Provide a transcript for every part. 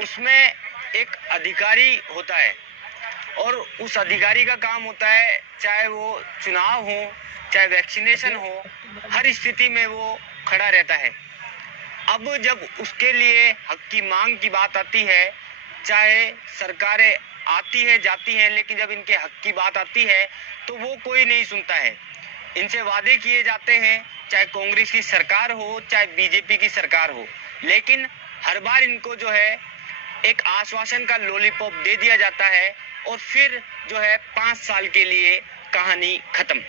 उसमें एक अधिकारी होता है और उस अधिकारी का काम होता है, चाहे वो चुनाव हो, चाहे वैक्सीनेशन हो, हर स्थिति में वो खड़ा रहता है। अब जब उसके लिए हक की मांग की बात आती है, चाहे सरकारें आती है जाती हैं, लेकिन जब इनके हक की बात आती है तो वो कोई नहीं सुनता है। इनसे वादे किए जाते हैं, चाहे कांग्रेस की सरकार हो, चाहे बीजेपी की सरकार हो, लेकिन हर बार इनको जो है एक आश्वासन का लॉलीपॉप दे दिया जाता है और फिर जो है 5 साल के लिए कहानी खत्म।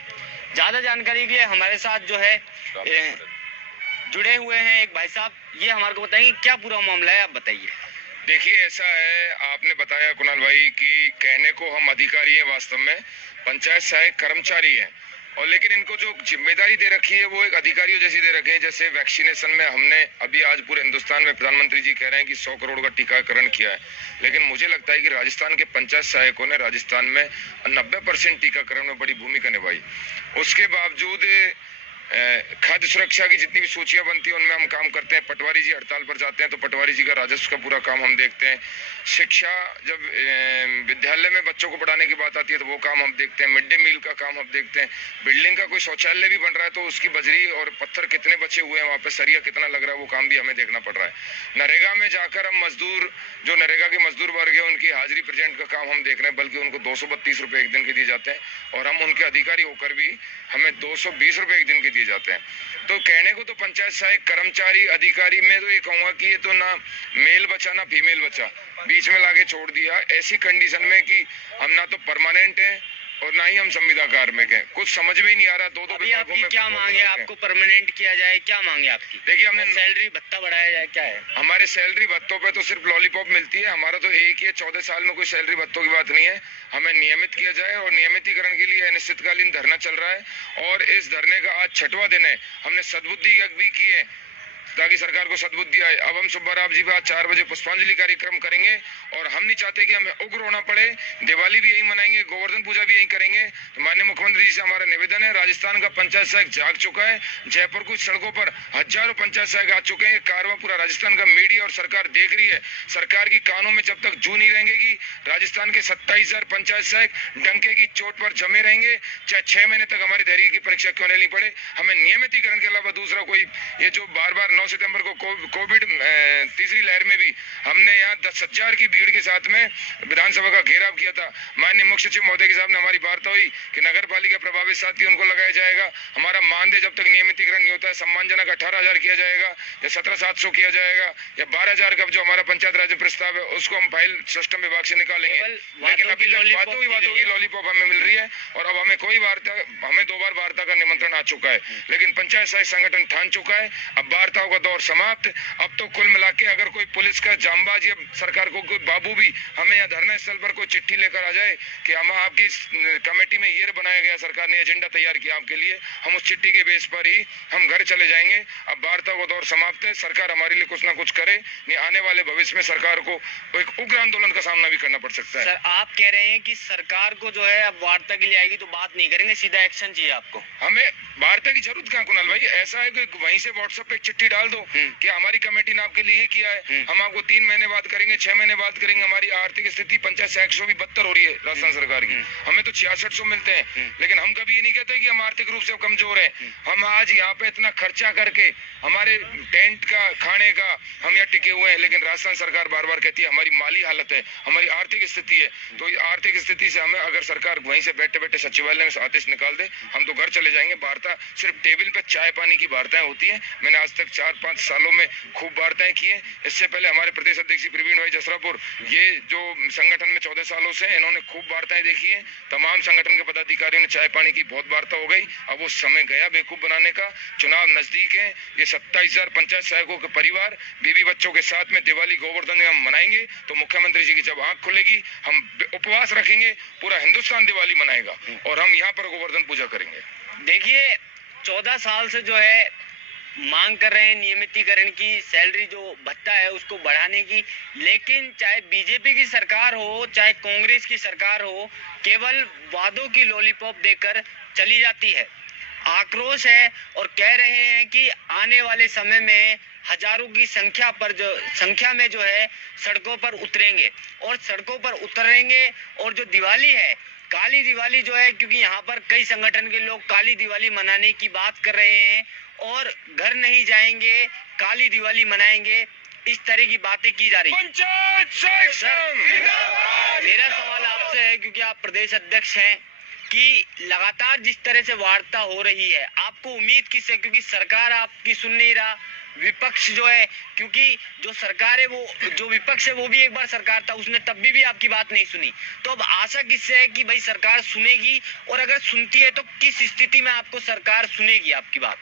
ज्यादा जानकारी के लिए हमारे साथ जो है जुड़े हुए हैं एक भाई साहब, ये हमारे को बताएंगे क्या पूरा मामला है, आप बताइए। देखिए, ऐसा है, आपने बताया कुणाल भाई कि कहने को हम अधिकारी हैं, वास्तव में पंचायत सहायक कर्मचारी हैं, और लेकिन इनको जो जिम्मेदारी दे रखी है वो एक अधिकारियों जैसी दे रखी है। जैसे वैक्सीनेशन में हमने अभी आज पूरे हिंदुस्तान में प्रधानमंत्री जी कह रहे हैं कि 100 करोड़ का टीकाकरण किया है, लेकिन मुझे लगता है कि राजस्थान के पंचायत सहायकों ने राजस्थान में 90% टीकाकरण में बड़ी भूमिका निभाई। उसके बावजूद खाद्य सुरक्षा की जितनी भी सूचियां बनती है उनमें हम काम करते हैं। पटवारी जी हड़ताल पर जाते हैं तो पटवारी जी का राजस्व का पूरा काम हम देखते हैं। शिक्षा, जब विद्यालय में बच्चों को पढ़ाने की बात आती है तो वो काम हम देखते हैं। मिड डे मील का काम हम देखते हैं। बिल्डिंग का कोई शौचालय भी बन रहा है तो उसकी बजरी और पत्थर कितने बचे हुए हैं, वहाँ पे सरिया कितना लग रहा है, वो काम भी हमें देखना पड़ रहा है। नरेगा में जाकर हम मजदूर, जो नरेगा के मजदूर वर्ग है, उनकी हाजिरी प्रेजेंट का काम हम देख रहे हैं, बल्कि उनको 232 रुपए एक दिन के दिए जाते हैं, और हम उनके अधिकारी होकर भी हमें 220 रुपए एक दिन के दिए जाते हैं। तो कहने को तो पंचायत सहायक कर्मचारी अधिकारी में तो ये कहूंगा कि ये तो ना मेल बचा ना फीमेल बचा, बीच में लाके छोड़ दिया। ऐसी कंडीशन में कि हम ना तो परमानेंट हैं और ना ही हम संविदा कार्मिक हैं, कुछ समझ में ही नहीं आ रहा। दो विभागों में क्या मांगे, आपको परमानेंट किया जाए, क्या मांगे आपकी? देखिए, हमने सैलरी भत्ता बढ़ाया जाए, क्या है? हमारे सैलरी भत्तों पे तो सिर्फ लॉलीपॉप मिलती है। हमारा तो एक ही है, 14 साल में कोई सैलरी भत्तों की बात नहीं है। हमें नियमित किया जाए, और नियमितीकरण के लिए अनिश्चितकालीन धरना चल रहा है, और इस धरने का आज 6वां दिन है। हमने सद्बुद्धि यज्ञ भी किए ताकि सरकार को सद्बुद्धि आए। अब हम सुब्बा राव जी आज 4 बजे पुष्पांजलि कार्यक्रम करेंगे, और हम नहीं चाहते कि हमें उग्र होना पड़े। दिवाली भी यही मनाएंगे, गोवर्धन पूजा भी यही करेंगे। तो माननीय मुख्यमंत्री जी से हमारा निवेदन है, राजस्थान का पंचायत सहायक जाग चुका है। जयपुर की सड़कों पर हजारों पंचायत सहायक आ चुके हैं। कारवां पूरा राजस्थान का मीडिया और सरकार देख रही है। सरकार की कानों में जब तक जू नहीं रहेंगे, राजस्थान के 27,000 पंचायत सहायक डंके की चोट पर जमे रहेंगे, चाहे 6 महीने तक हमारी धैर्य की परीक्षा क्यों नहीं पड़े। हमें नियमितीकरण के अलावा दूसरा कोई, ये जो बार बार 9 सितंबर को कोविड तीसरी लहर में भी हमने यहाँ 10,000 की भीड़ के साथ में विधानसभा का घेराव किया था। माननीय मुख्य सचिव महोदय के साथ में हमारी वार्ता हुई कि नगर पालिका प्रभावित साथी उनको लगाया जाएगा। हमारा मानदेय जब तक नियमितीकरण नहीं होता है सम्मानजनक 18,000 किया जाएगा, या 17,700 किया जाएगा, या 12,000 का जो हमारा पंचायत राज प्रस्ताव है उसको हम फाइल सिस्टम विभाग से निकालेंगे। लेकिन अभी बातों की लॉलीपॉप हमें मिल रही है, और अब हमें कोई वार्ता, हमें 2 बार वार्ता का निमंत्रण आ चुका है, लेकिन पंचायत सहायक संगठन ठान चुका है अब वार्ताओं का दौर समाप्त। अब तो कुल मिला के अगर कोई पुलिस का जांबाज या सरकार को कोई बाबू भी हमें यहाँ धरना स्थल पर कोई चिट्ठी लेकर आ जाए कि हम आपकी कमेटी में ये बनाया गया, सरकार ने एजेंडा तैयार किया आपके लिए, हम उस चिट्ठी के बेस पर ही हम घर चले जाएंगे। अब वार्ता का दौर समाप्त है, सरकार हमारे लिए कुछ ना कुछ करे, नहीं आने वाले भविष्य में सरकार को एक उग्र आंदोलन का सामना भी करना पड़ सकता है। सर, आप कह रहे हैं कि सरकार को जो है अब वार्ता के लिए आएगी तो बात नहीं करेंगे, सीधा एक्शन चाहिए आपको? हमें वार्ता की जरूरत कहाँ कुणाल भाई, ऐसा है कि वहीं से व्हाट्सएप पे चिट्ठी डाल दो कि हमारी कमेटी ने आपके लिए किया है, हम आपको 3 महीने बाद करेंगे, 6 महीने बाद करेंगे। हमारी आर्थिक स्थिति पंचायत सहायक से भी बदतर हो रही है राजस्थान सरकार की, हमें तो 6600 मिलते हैं, लेकिन हम कभी ये नहीं कहते कि हम आर्थिक रूप से कमजोर हैं। हम आज यहाँ पे इतना खर्चा करके हमारे टेंट का, खाने का हम यहाँ टिके हुए हैं, लेकिन राजस्थान सरकार बार बार कहती है हमारी माली हालत है, हमारी आर्थिक स्थिति है। तो आर्थिक स्थिति से हमें अगर सरकार वहीं से बैठे बैठे सचिवालय में आदेश निकाल दे, हम तो घर चले जाएंगे। वार्ता सिर्फ टेबल पे चाय पानी की वार्ताएं होती है। मैंने आज तक 4-5 सालों में खूब वार्ताएं की है। इससे पहले हमारे प्रदेश अध्यक्ष प्रवीण भाई जसरापुर, ये जो संगठन में 14 सालों से इन्होंने खूब वार्ताएं देखी है। तमाम संगठन के पदाधिकारियों ने चाय पानी की बहुत वार्ता हो गई। अब वो समय गया बेवकूफ बनाने का, चुनाव नजदीक है। ये 27,000 पंचायत सहायकों के परिवार बीवी बच्चों के साथ में दिवाली गोवर्धन में हम मनाएंगे, तो मुख्यमंत्री जी की जब आंख खुलेगी हम उपवास रखेंगे, पूरा हिंदुस्तान दिवाली मनाएगा, और हम यहाँ पर गोवर्धन पूजा करेंगे। देखिए, 14 साल से जो है मांग कर रहे हैं नियमितीकरण की, सैलरी जो भत्ता है उसको बढ़ाने की, लेकिन चाहे बीजेपी की सरकार हो चाहे कांग्रेस की सरकार हो, केवल वादों की लॉलीपॉप देकर चली जाती है। आक्रोश है और कह रहे हैं कि आने वाले समय में हजारों की संख्या में जो है सड़कों पर उतरेंगे और सड़कों पर उतरेंगे। और जो दिवाली है, काली दिवाली जो है, क्योंकि यहाँ पर कई संगठन के लोग काली दिवाली मनाने की बात कर रहे हैं और घर नहीं जाएंगे, काली दिवाली मनाएंगे, इस तरह की बातें की जा रही है। पंचायत सेक्शन मेरा सवाल आपसे है, क्योंकि आप प्रदेश अध्यक्ष हैं, कि लगातार जिस तरह से वार्ता हो रही है, आपको उम्मीद किससे, क्योंकि सरकार आपकी सुन नहीं रहा, विपक्ष जो है, क्योंकि जो सरकार है वो, जो विपक्ष है वो भी एक बार सरकार था, उसने तब भी आपकी बात नहीं सुनी, तो अब आशा किससे है कि भाई सरकार सुनेगी, और अगर सुनती है तो किस स्थिति में आपको सरकार सुनेगी आपकी बात?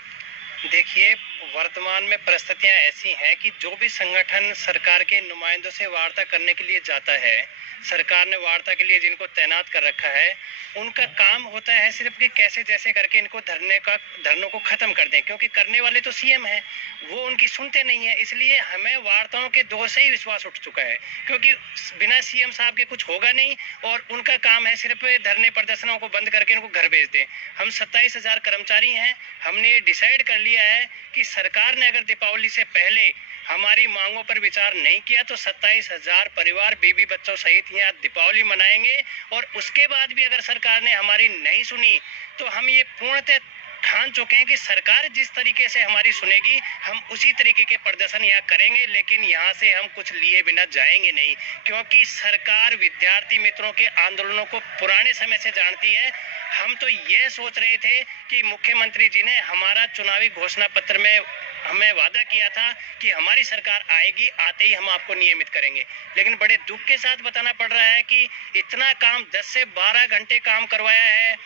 देखिए, वर्तमान में परिस्थितियां ऐसी हैं कि जो भी संगठन सरकार के नुमाइंदों से वार्ता करने के लिए जाता है, सरकार ने वार्ता के लिए जिनको तैनात कर रखा है, उनका काम होता है सिर्फ कि कैसे जैसे करके इनको धरनों को खत्म कर दें, क्योंकि करने वाले तो सीएम हैं, वो उनकी सुनते नहीं है। इसलिए हमें वार्ताओं के दौर से ही विश्वास उठ चुका है, क्योंकि बिना सीएम साहब के कुछ होगा नहीं और उनका काम है सिर्फ धरने प्रदर्शनों को बंद करके इनको घर भेज दें। हम 27,000 कर्मचारी हैं, हमने ये डिसाइड कर लिया है कि सरकार ने अगर दीपावली से पहले हमारी मांगों पर विचार नहीं किया तो 27,000 परिवार बीवी बच्चों सहित यहाँ दीपावली मनाएंगे, और उसके बाद भी अगर सरकार ने हमारी नहीं सुनी तो हम ये पूर्णतः ठान चुके हैं कि सरकार जिस तरीके से हमारी सुनेगी हम उसी तरीके के प्रदर्शन यहाँ करेंगे, लेकिन यहाँ से हम कुछ लिए बिना जाएंगे नहीं, क्योंकि सरकार विद्यार्थी मित्रों के आंदोलनों को पुराने समय से जानती है। हम तो ये सोच रहे थे कि मुख्यमंत्री जी ने हमारा चुनावी घोषणा पत्र में हमें वादा किया था कि हमारी सरकार आएगी, आते ही हम आपको नियमित करेंगे, लेकिन बड़े दुख के साथ बताना पड़ रहा है कि इतना काम 10 से 12 घंटे काम करवाया है।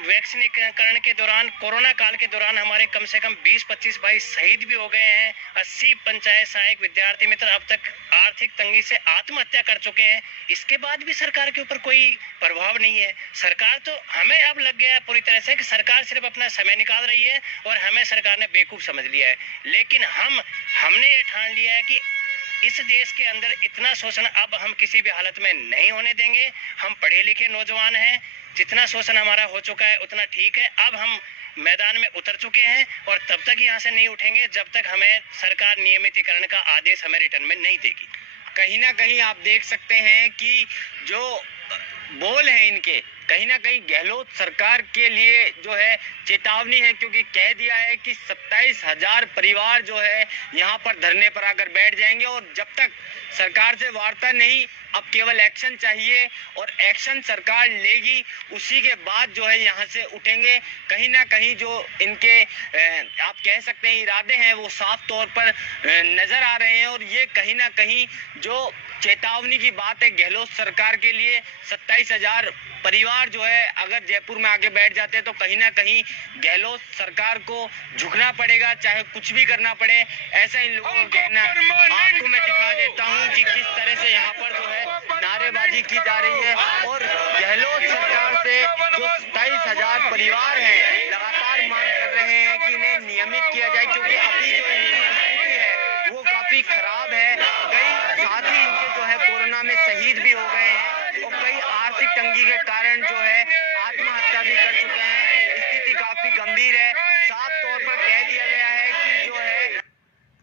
वैक्सीनीकरण के दौरान, कोरोना काल के दौरान हमारे कम से कम 20-25 भाई शहीद भी हो गए हैं। 80 पंचायत सहायक विद्यार्थी मित्र अब तक आर्थिक तंगी से आत्महत्या कर चुके हैं। इसके बाद भी सरकार के ऊपर कोई प्रभाव नहीं है। सरकार तो हमें अब लग गया है पूरी तरह से कि सरकार सिर्फ अपना समय निकाल रही है और हमें सरकार ने बेवकूफ समझ लिया है। लेकिन हमने ये ठान लिया है कि इस देश के अंदर इतना शोषण अब हम किसी भी हालत में नहीं होने देंगे। हम पढ़े लिखे नौजवान हैं, जितना शोषण हमारा हो चुका है उतना ठीक है। अब हम मैदान में उतर चुके हैं और तब तक यहाँ से नहीं उठेंगे जब तक हमें सरकार नियमितीकरण का आदेश हमें रिटर्न में नहीं देगी। कहीं ना कहीं आप देख सकते हैं कि जो बोल है इनके, कहीं ना कहीं गहलोत सरकार के लिए जो है चेतावनी है, क्योंकि कह दिया है कि 27,000 परिवार जो है यहाँ पर धरने पर आकर बैठ जाएंगे, और जब तक सरकार से वार्ता नहीं, अब केवल एक्शन चाहिए, और एक्शन सरकार लेगी उसी के बाद जो है यहाँ से उठेंगे। कहीं ना कहीं जो इनके आप कह सकते हैं इरादे हैं वो साफ तौर पर नजर आ रहे हैं, और ये कहीं ना कहीं जो चेतावनी की बात है गहलोत सरकार के लिए। 27,000 परिवार जो है अगर जयपुर में आके बैठ जाते हैं तो कहीं ना कहीं गहलोत सरकार को झुकना पड़ेगा, चाहे कुछ भी करना पड़े, ऐसा इन लोगों का कहना है। आपको मैं दिखा देता हूँ कि किस तरह से यहाँ पर जो है नारेबाजी की जा रही है, और गहलोत सरकार से जो 27,000 परिवार हैं लगातार मांग कर रहे हैं कि इन्हें नियमित किया जाए, क्योंकि अभी जो इनकी स्थिति है वो काफी खराब है। कई साथी इनके जो है कोरोना में शहीद भी हो गए हैं, और कई आर्थिक तंगी के कारण जो है आत्महत्या भी कर चुके हैं। स्थिति काफी गंभीर है।